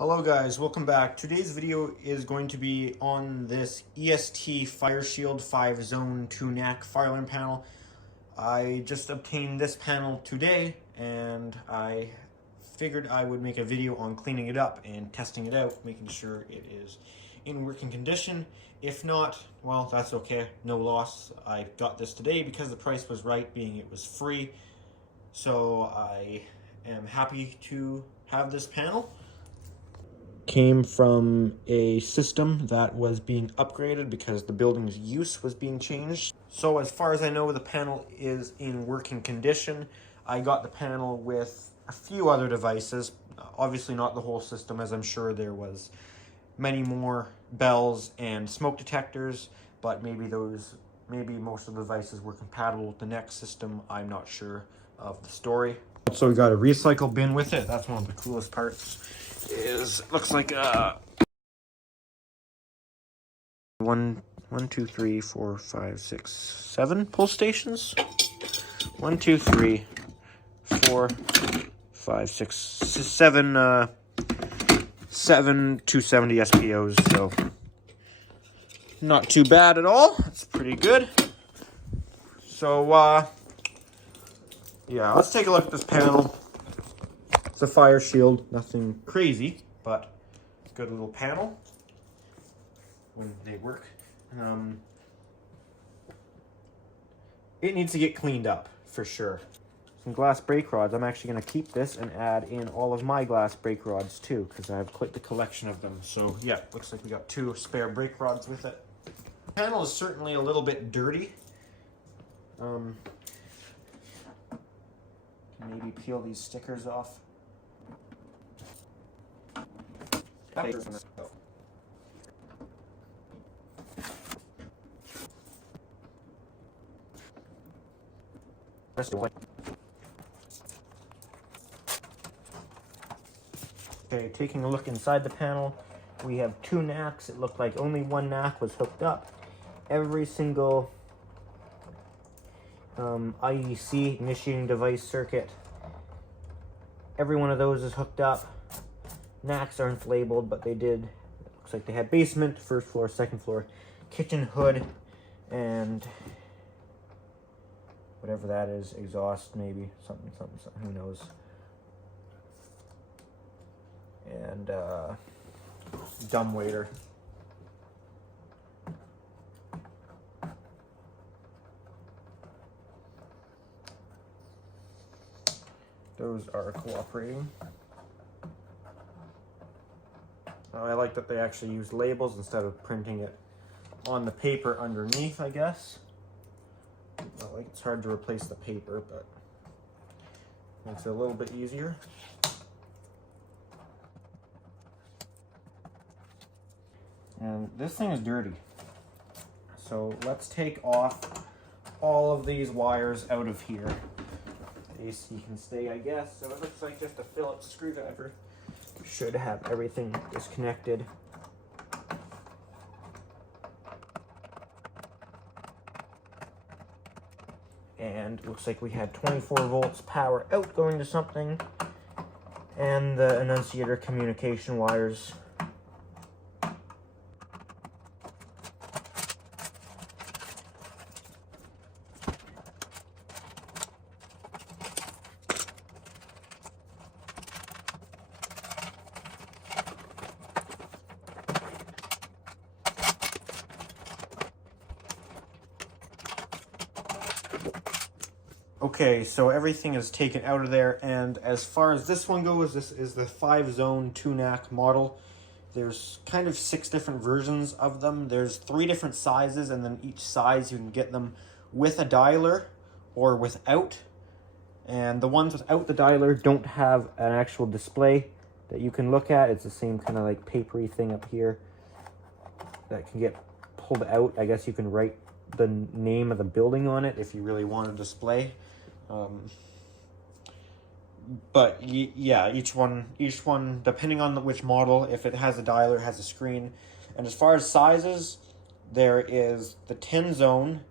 Hello guys, welcome back. Today's video is going to be on this EST Fire Shield 5-zone 2-NAC fire alarm panel. I just obtained this panel today and I figured I would make a video on cleaning it up and testing it out, making sure it is in working condition. If not, well, that's okay, no loss. I got this today because the price was right, being it was free. So I am happy to have this panel. Came from a system that was being upgraded because the building's use was being changed. So as far as I know, the panel is in working condition. I got the panel with a few other devices, obviously not the whole system, as I'm sure there was many more bells and smoke detectors, but maybe most of the devices were compatible with the next system. I'm not sure of the story. So we got a recycle bin with it. That's one of the coolest parts. Looks like one, two, three, four, five, six, 7 pull stations. 1, 2, 3, 4, 5, 6, 7 270 SPOs, so not too bad at all. It's pretty good. So yeah, let's take a look at this panel. It's a fire shield, nothing crazy, but good little panel when they work. It needs to get cleaned up for sure. Some glass brake rods. I'm actually going to keep this and add in all of my glass brake rods too, because I have quite the collection of them. So yeah, looks like we got 2 spare brake rods with it. The panel is certainly a little bit dirty. Maybe peel these stickers off. Okay, taking a look inside the panel, we have 2 NACs. It looked like only 1 NAC was hooked up. Every single IEC, initiating device circuit, every one of those is hooked up. NACs aren't labeled, but they did. It looks like they had basement, first floor, second floor, kitchen hood, and whatever that is, exhaust maybe, something, who knows. And dumbwaiter. Those are cooperating. I like that they actually use labels instead of printing it on the paper underneath, I guess. Not like it's hard to replace the paper, but makes it a little bit easier. And this thing is dirty. So let's take off all of these wires out of here. The AC can stay, I guess. So it looks like just a Phillips screwdriver should have everything disconnected. And looks like we had 24 volts power out going to something, and the annunciator communication wires. Okay, so everything is taken out of there, and as far as this one goes, this is the 5-zone 2-NAC model. There's kind of 6 different versions of them. There's 3 different sizes, and then each size you can get them with a dialer or without. And the ones without the dialer don't have an actual display that you can look at. It's the same kind of like papery thing up here that can get pulled out. I guess you can write the name of the building on it if you really want a display. But yeah, each one, depending on which model, if it has a dialer, has a screen. And as far as sizes, there is the 10-zone,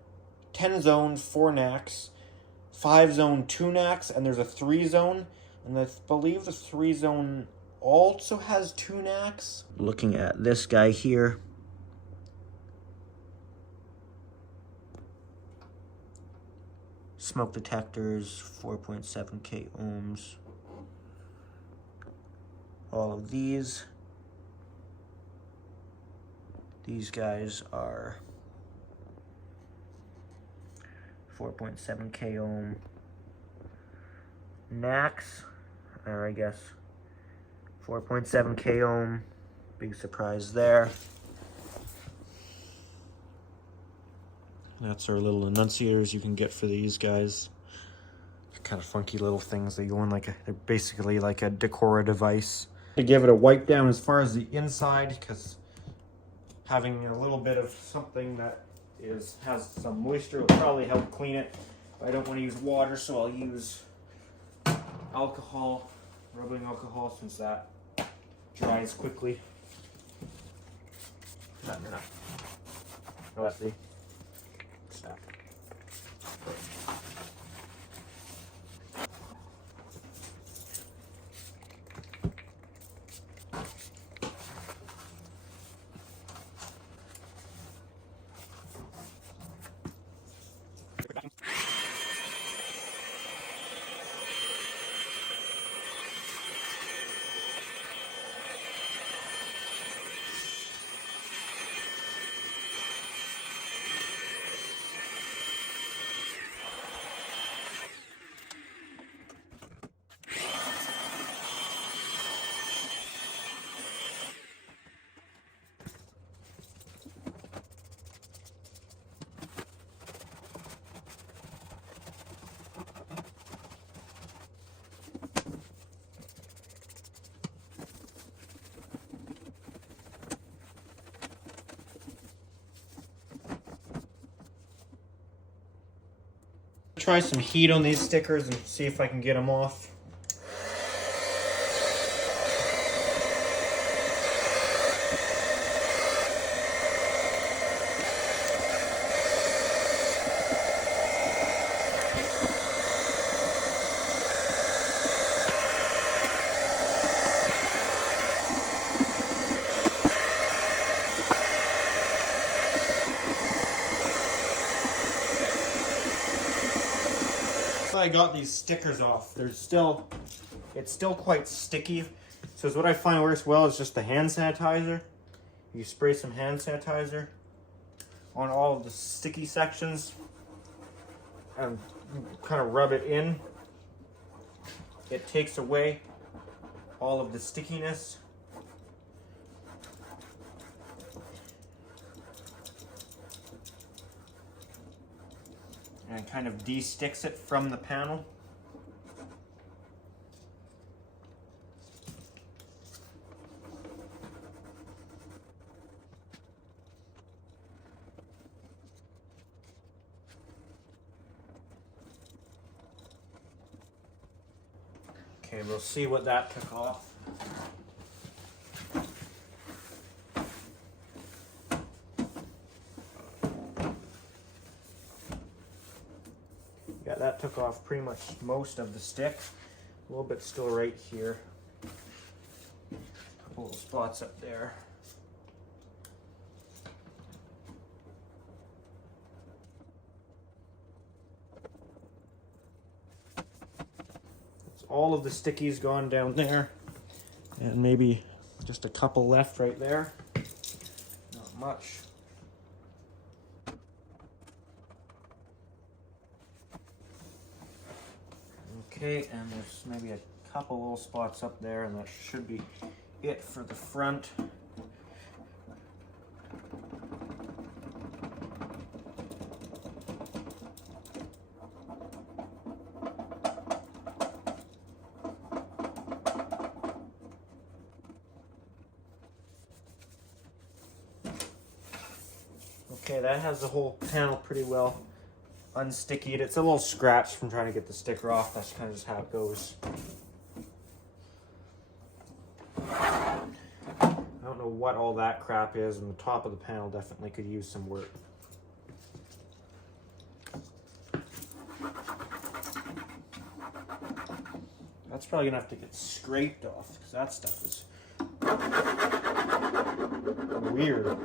4 NACs, 5-zone 2 NACs, and there's a 3-zone. And I believe the 3-zone also has 2 knacks. Looking at this guy here, smoke detectors, 4.7K ohms. All of these guys are 4.7K ohm knacks, or I guess 4.7K ohm. Big surprise there. That's our little enunciators you can get for these guys. Kind of funky little things. They go in like they're basically like a Decora device. To give it a wipe down as far as the inside, because having a little bit of something that has some moisture will probably help clean it. I don't want to use water, so I'll use alcohol, rubbing alcohol, since that dries quickly. Not enough. Oh, let's see. Stop. Try some heat on these stickers and see if I can get them off. I got these stickers off. It's still quite sticky. So what I find works well is just the hand sanitizer. You spray some hand sanitizer on all of the sticky sections and kind of rub it in. It takes away all of the stickiness. And kind of de-sticks it from the panel. Okay, we'll see what that took off. Yeah, that took off pretty much most of the stick. A little bit still right here. A couple of spots up there. That's all of the stickies gone down there. And maybe just a couple left right there. Not much. Okay, and there's maybe a couple little spots up there, and that should be it for the front. Okay, that has the whole panel pretty well unsticky. It's a little scratched from trying to get the sticker off. That's kind of just how it goes. I don't know what all that crap is, and the top of the panel definitely could use some work. That's probably gonna have to get scraped off because that stuff is weird.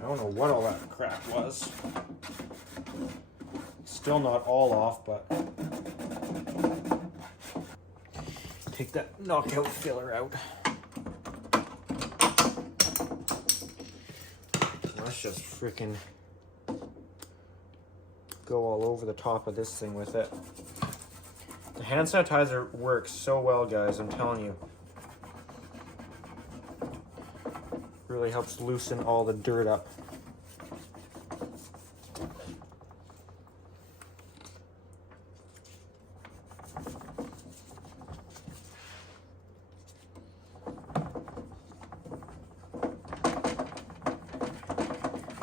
I don't know what all that crap was. Still not all off, but take that knockout filler out. Let's just freaking go all over the top of this thing with it. The hand sanitizer works so well, guys, I'm telling you. Really helps loosen all the dirt up.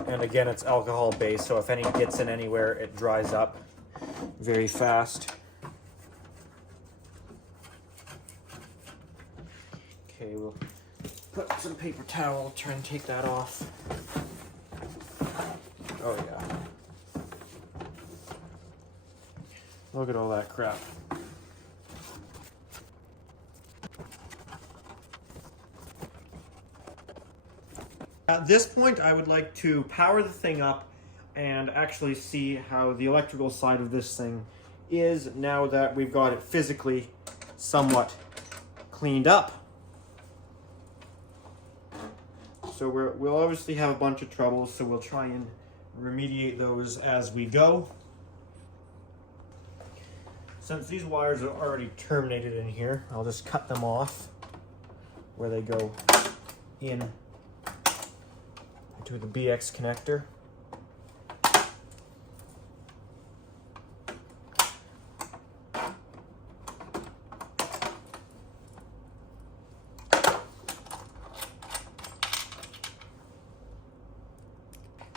And again, it's alcohol based, so if any gets in anywhere, it dries up very fast. Okay, we'll put some paper towel, try and take that off. Oh yeah. Look at all that crap. At this point, I would like to power the thing up and actually see how the electrical side of this thing is now that we've got it physically somewhat cleaned up. So we'll obviously have a bunch of troubles, so we'll try and remediate those as we go. Since these wires are already terminated in here, I'll just cut them off where they go in to the BX connector.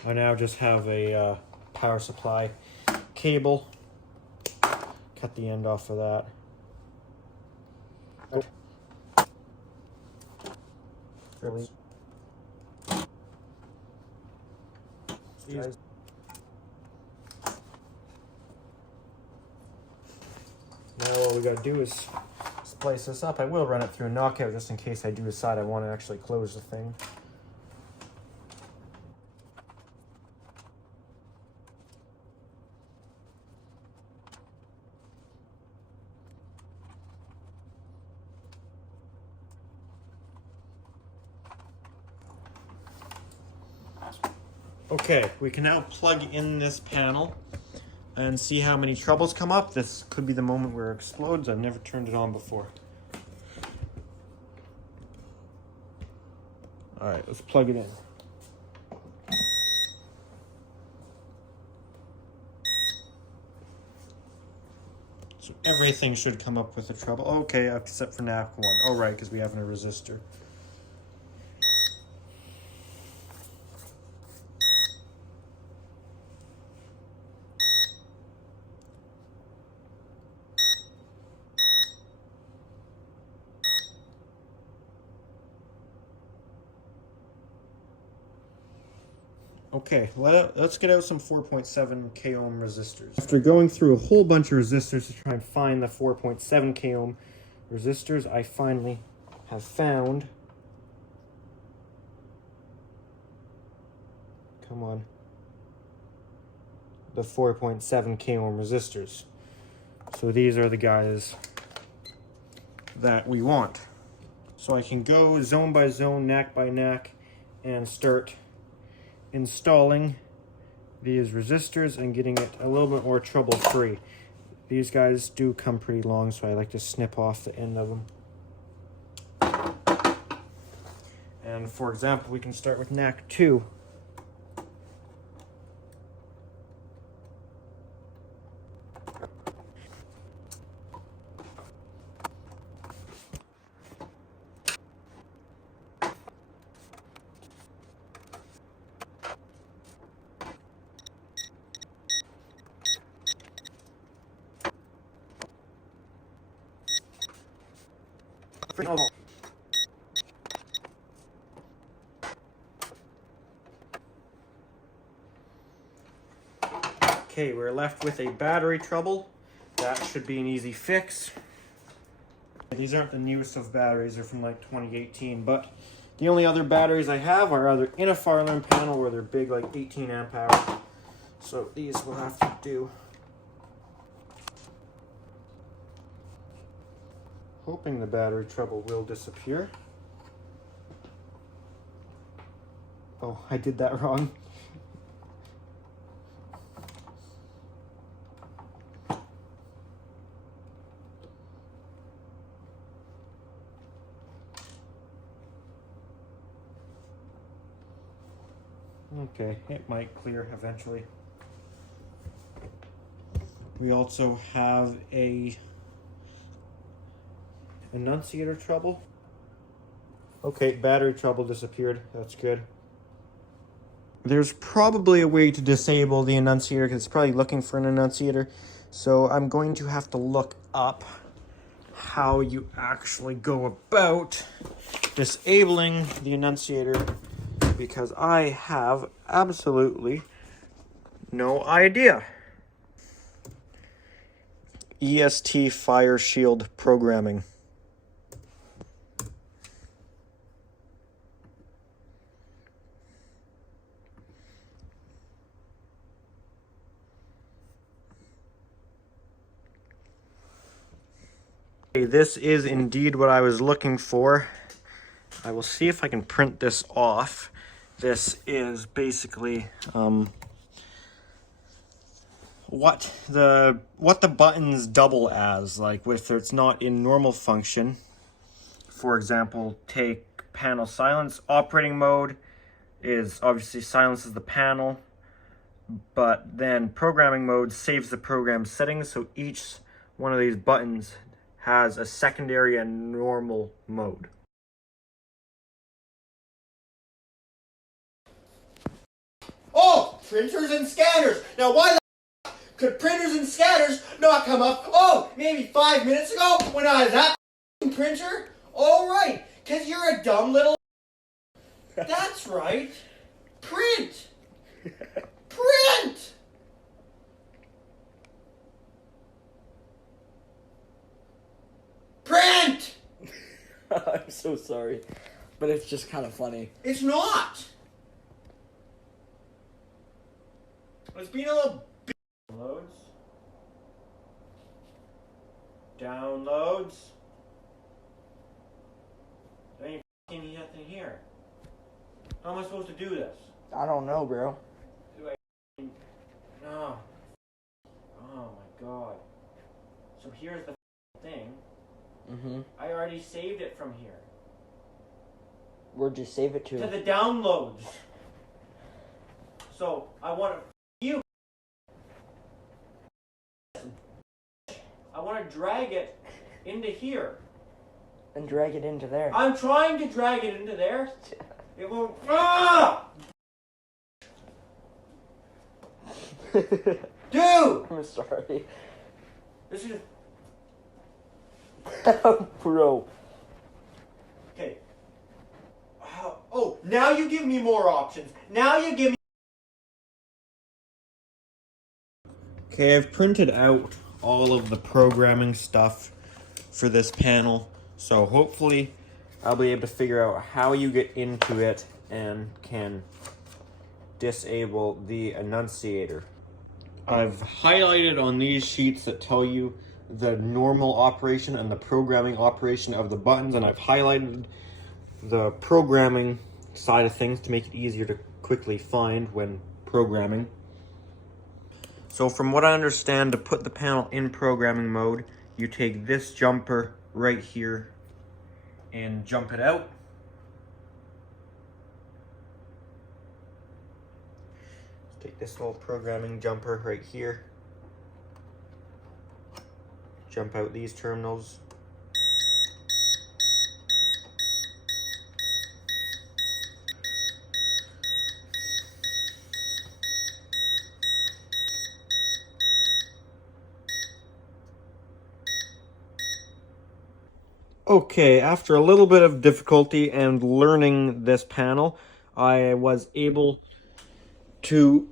I now just have a power supply cable. Cut the end off of that. Really? Now what we gotta do is splice this up. I will run it through a knockout just in case I do decide I want to actually close the thing. Okay, we can now plug in this panel and see how many troubles come up. This could be the moment where it explodes. I've never turned it on before. All right, let's plug it in. So everything should come up with a trouble. Okay, except for NAC 1. Oh, right, because we have a resistor. Okay, let's get out some 4.7 k ohm resistors. After going through a whole bunch of resistors to try and find the 4.7 k ohm resistors, I finally have found, come on, the 4.7 k ohm resistors. So these are the guys that we want. So I can go zone by zone, NAC by NAC, and start installing these resistors and getting it a little bit more trouble-free. These guys do come pretty long, so I like to snip off the end of them. And for example, we can start with NAC 2. Okay, we're left with a battery trouble. That should be an easy fix. These aren't the newest of batteries, they're from like 2018, but the only other batteries I have are either in a fire alarm panel where they're big, like 18 amp hours. So these will have to do. Hoping the battery trouble will disappear. Oh, I did that wrong. Okay, it might clear eventually. We also have a annunciator trouble. Okay, battery trouble disappeared. That's good. There's probably a way to disable the annunciator because it's probably looking for an annunciator. So I'm going to have to look up how you actually go about disabling the annunciator because I have absolutely no idea. EST Fire Shield programming. Okay, this is indeed what I was looking for. I will see if I can print this off. This is basically what the buttons double as, like if it's not in normal function. For example, take panel silence. Operating mode is obviously silences the panel, but then programming mode saves the program settings, so each one of these buttons has a secondary and normal mode. Oh, printers and scanners. Now why the could printers and scanners not come up, oh, maybe 5 minutes ago when I was at the printer? All right, because you're a dumb little That's right. Print. Print. Print. I'm so sorry, but it's just kind of funny. It's not. It's being a little downloads. Downloads. There ain't fucking nothing here. How am I supposed to do this? I don't know, bro. Do I no. Oh my god. So here's the thing. Mm-hmm. I already saved it from here. Where'd you save it to? To the downloads. So I want you. I want to drag it into here. And drag it into there. I'm trying to drag it into there. It won't. Ah! Dude! I'm sorry. This is. Bro. Okay. Oh, now you give me more options. Now you give me. Okay, I've printed out all of the programming stuff for this panel. So hopefully I'll be able to figure out how you get into it and can disable the annunciator. I've highlighted on these sheets that tell you the normal operation and the programming operation of the buttons, and I've highlighted the programming side of things to make it easier to quickly find when programming. So from what I understand, to put the panel in programming mode, you take this jumper right here and jump it out. Take this little programming jumper right here. Jump out these terminals. Okay, after a little bit of difficulty and learning this panel, I was able to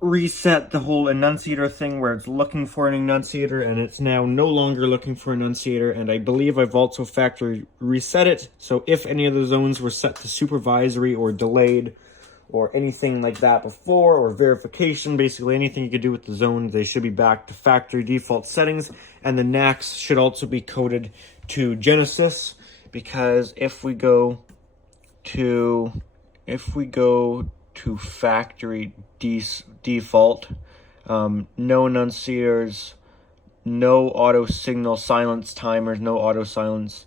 reset the whole enunciator thing where it's looking for an enunciator and it's now no longer looking for an enunciator, and I believe I've also factory reset it, so if any of the zones were set to supervisory or delayed or anything like that before, or verification, basically anything you could do with the zones, they should be back to factory default settings, and the NACs should also be coded to Genesis, because if we go to factory default, no enunciators, no auto signal silence timers, no auto silence,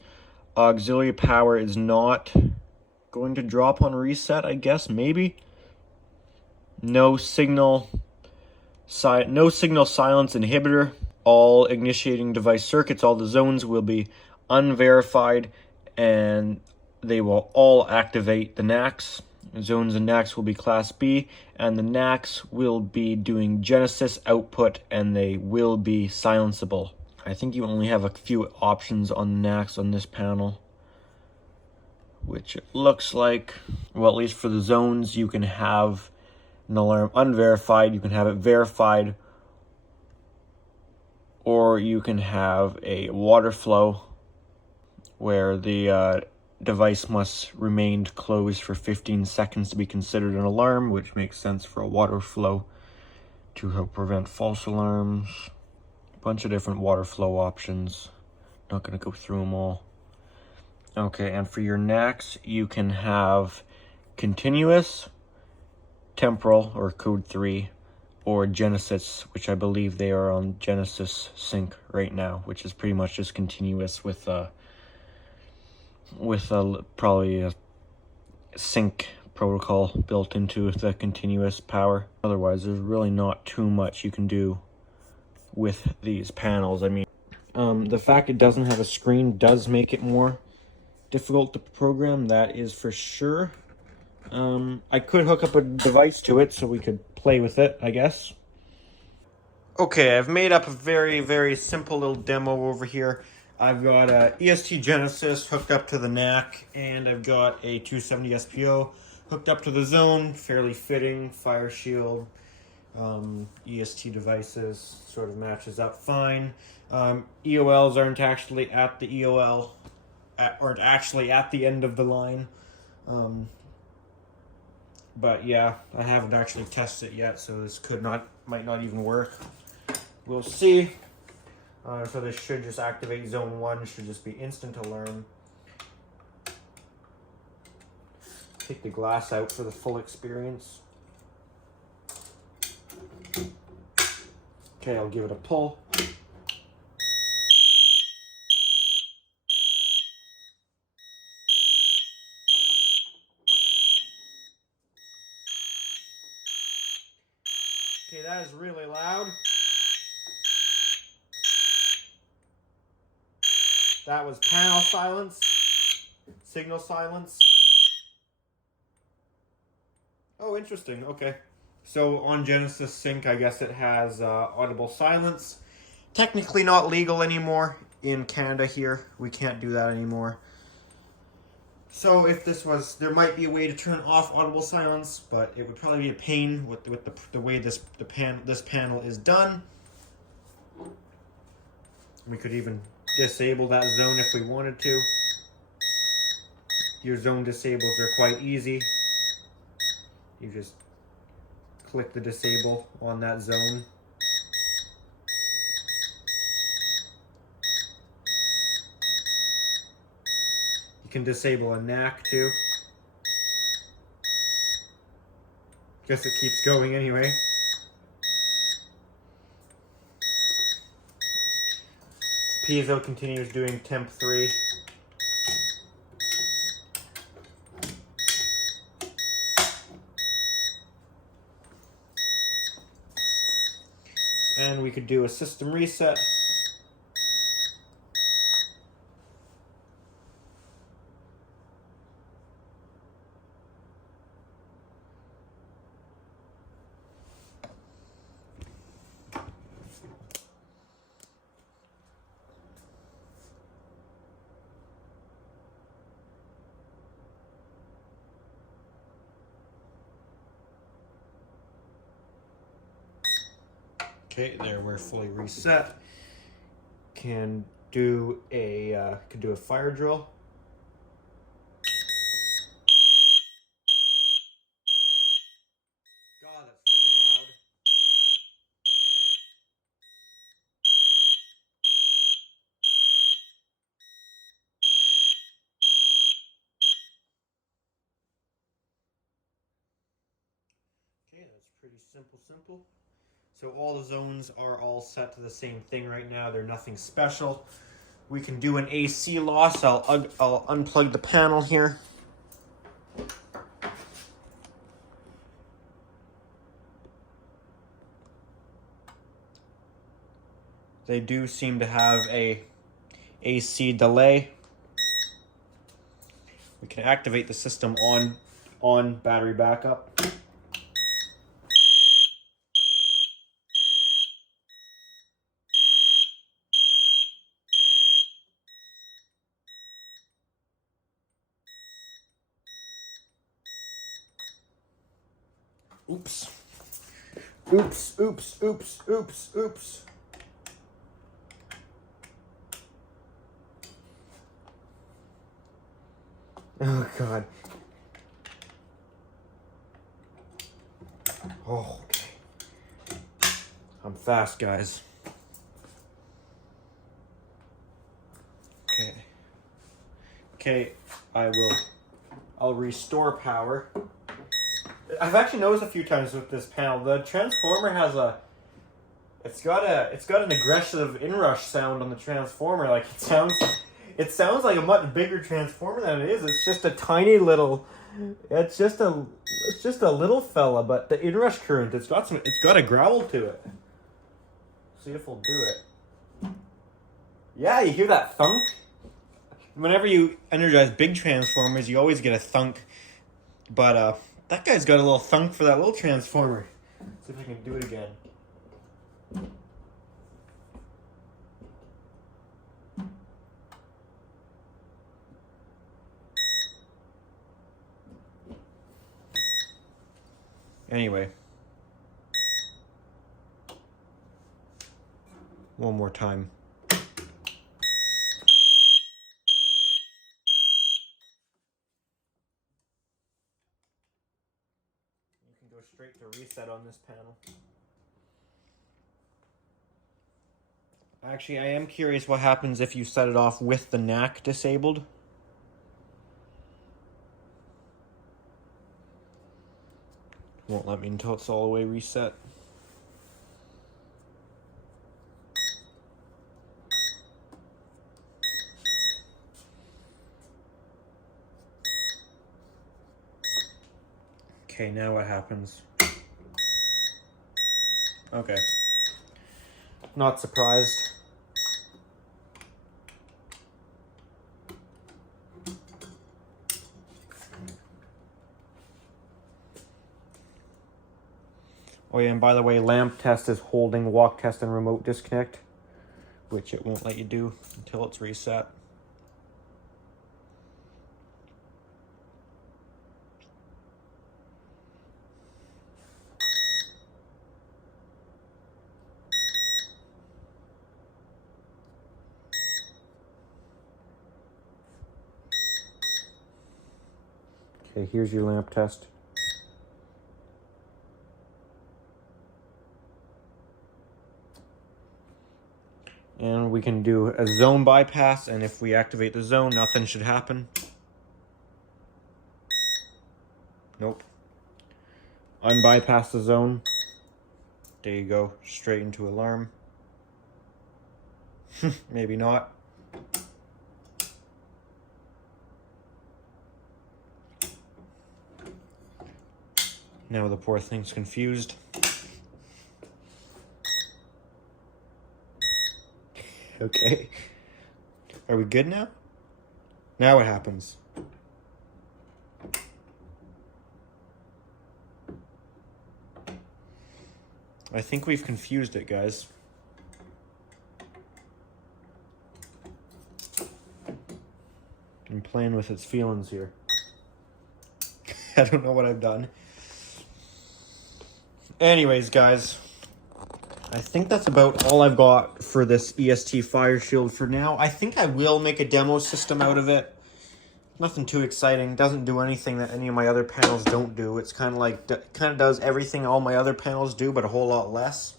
auxiliary power is not going to drop on reset, I guess, maybe. No signal silence inhibitor. All initiating device circuits, all the zones will be unverified, and they will all activate the NACs. Zones and NACs will be Class B, and the NACs will be doing Genesis output, and they will be silenceable. I think you only have a few options on the NACs on this panel, which it looks like, well, at least for the zones, you can have an alarm unverified, you can have it verified, or you can have a water flow where the device must remain closed for 15 seconds to be considered an alarm, which makes sense for a water flow to help prevent false alarms. A bunch of different water flow options. Not going to go through them all. Okay, and for your NACs, you can have continuous, temporal, or code 3, or Genesis, which I believe they are on Genesis sync right now, which is pretty much just continuous with probably a sync protocol built into the continuous power. Otherwise, there's really not too much you can do with these panels. I mean, the fact it doesn't have a screen does make it more difficult to program, that is for sure. I could hook up a device to it so we could play with it, I guess. Okay, I've made up a very, very simple little demo over here. I've got a EST Genesis hooked up to the NAC, and I've got a 270 SPO hooked up to the zone, fairly fitting, Fire Shield, EST devices, sort of matches up fine. EOLs aren't actually at the aren't actually at the end of the line. But yeah, I haven't actually tested it yet, so this might not even work. We'll see. So this should just activate zone 1, should just be instant alarm. Take the glass out for the full experience. Okay, I'll give it a pull. Okay, that is really loud. That was panel silence, signal silence. Oh, interesting. Okay. So on Genesis Sync, I guess it has audible silence. Technically not legal anymore in Canada here. We can't do that anymore. So if this was, there might be a way to turn off audible silence, but it would probably be a pain with the way this panel is done. We could even disable that zone if we wanted to. Your zone disables are quite easy. You just click the disable on that zone. You can disable a NAC too. Guess it keeps going anyway. Piezo continues doing temp 3. And we could do a system reset. Okay, there we're fully reset. Can do a fire drill. God, that's freaking loud. Okay, that's pretty simple. So all the zones are all set to the same thing right now. They're nothing special. We can do an AC loss. I'll unplug the panel here. They do seem to have a AC delay. We can activate the system on battery backup. Oops. Oops. Oh, God. Oh, okay. I'm fast, guys. Okay, I'll restore power. I've actually noticed a few times with this panel, the transformer has it's got an aggressive inrush sound on the transformer. Like it sounds like a much bigger transformer than it is. It's just a tiny little, it's just a little fella, but the inrush current, it's got a growl to it. See if we'll do it. Yeah, you hear that thunk? Whenever you energize big transformers, you always get a thunk. But that guy's got a little thunk for that little transformer. See if I can do it again. Anyway. One more time. You can go straight to reset on this panel. Actually, I am curious what happens if you set it off with the NAC disabled. Won't let me until it's all the way reset. Okay, now what happens? Okay. Not surprised. Oh yeah, and by the way, lamp test is holding walk test and remote disconnect, which it won't let you do until it's reset. Okay, here's your lamp test. And we can do a zone bypass, and if we activate the zone, nothing should happen. Nope. Unbypass the zone. There you go, straight into alarm. Maybe not. Now the poor thing's confused. Okay. Are we good now? Now what happens? I think we've confused it, guys. I'm playing with its feelings here. I don't know what I've done. Anyways, guys, I think that's about all I've got for this EST Fire Shield for now. I think I will make a demo system out of it. Nothing too exciting. Doesn't do anything that any of my other panels don't do. It's kind of like, kind of does everything all my other panels do, but a whole lot less.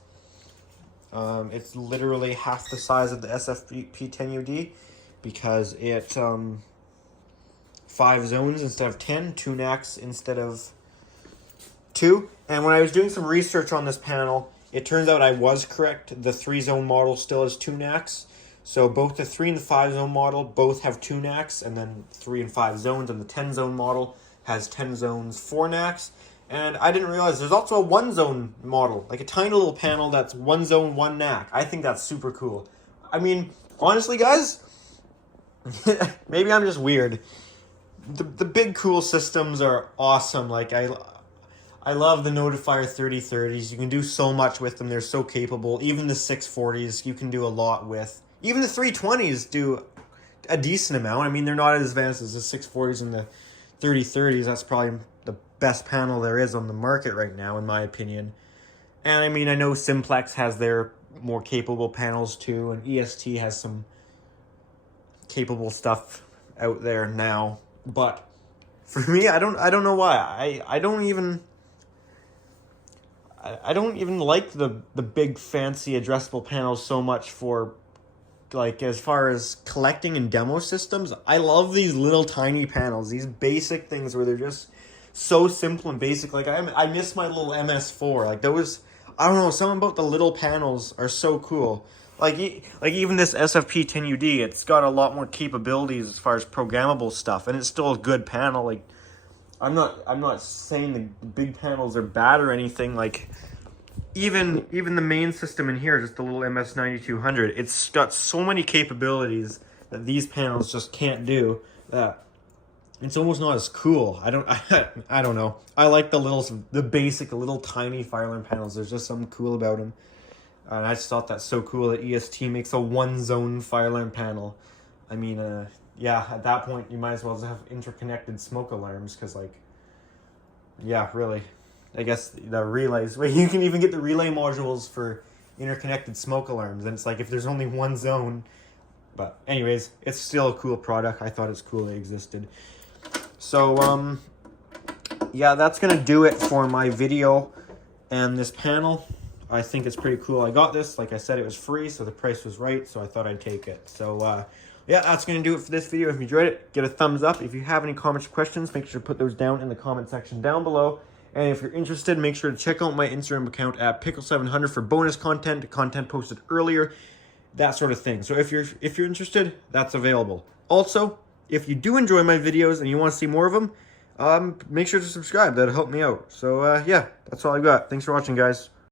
It's literally half the size of the SFP10UD because it 5 zones instead of 10, 2 NACs instead of 2. And when I was doing some research on this panel, it turns out I was correct. The 3 zone model still has 2 NACs. So both the 3 and the 5 zone model both have 2 NACs, and then 3 and 5 zones, and the 10 zone model has 10 zones, 4 NACs. And I didn't realize there's also a 1 zone model, like a tiny little panel that's 1 zone, 1 NAC. I think that's super cool. I mean, honestly, guys, maybe I'm just weird. The big cool systems are awesome. Like I love the Notifier 3030s. You can do so much with them. They're so capable. Even the 640s you can do a lot with. Even the 320s do a decent amount. I mean, they're not as advanced as the 640s and the 3030s. That's probably the best panel there is on the market right now, in my opinion. And I mean, I know Simplex has their more capable panels too, and EST has some capable stuff out there now. But for me, I don't know why. I don't even like the big fancy addressable panels so much for, like, as far as collecting and demo systems. I love these little tiny panels, these basic things where they're just so simple and basic. Like I miss my little MS4. Like those, I don't know, something about the little panels are so cool. Like even this SFP10UD, it's got a lot more capabilities as far as programmable stuff, and it's still a good panel. Like I'm not saying the big panels are bad or anything. Like even the main system in here, just the little MS9200, it's got so many capabilities that these panels just can't do, that it's almost not as cool. I don't know. I like the basic little tiny fire alarm panels. There's just something cool about them. And I just thought that's so cool that EST makes a 1 zone fire alarm panel. I mean, yeah, at that point you might as well have interconnected smoke alarms, because, like, yeah, really. I guess the relays, well, you can even get the relay modules for interconnected smoke alarms, and it's like if there's only 1 zone. But anyways, it's still a cool product. I thought it's cool it existed. So yeah, that's gonna do it for my video and this panel. I think it's pretty cool. I got this, like I said, it was free, so the price was right, so I thought I'd take it. So yeah, that's going to do it for this video. If you enjoyed it, give it a thumbs up. If you have any comments or questions, make sure to put those down in the comment section down below. And if you're interested, make sure to check out my Instagram account at Pickle700 for bonus content posted earlier, that sort of thing. So if you're interested, that's available. Also, if you do enjoy my videos and you want to see more of them, make sure to subscribe. That'll help me out. So yeah, that's all I got. Thanks for watching, guys.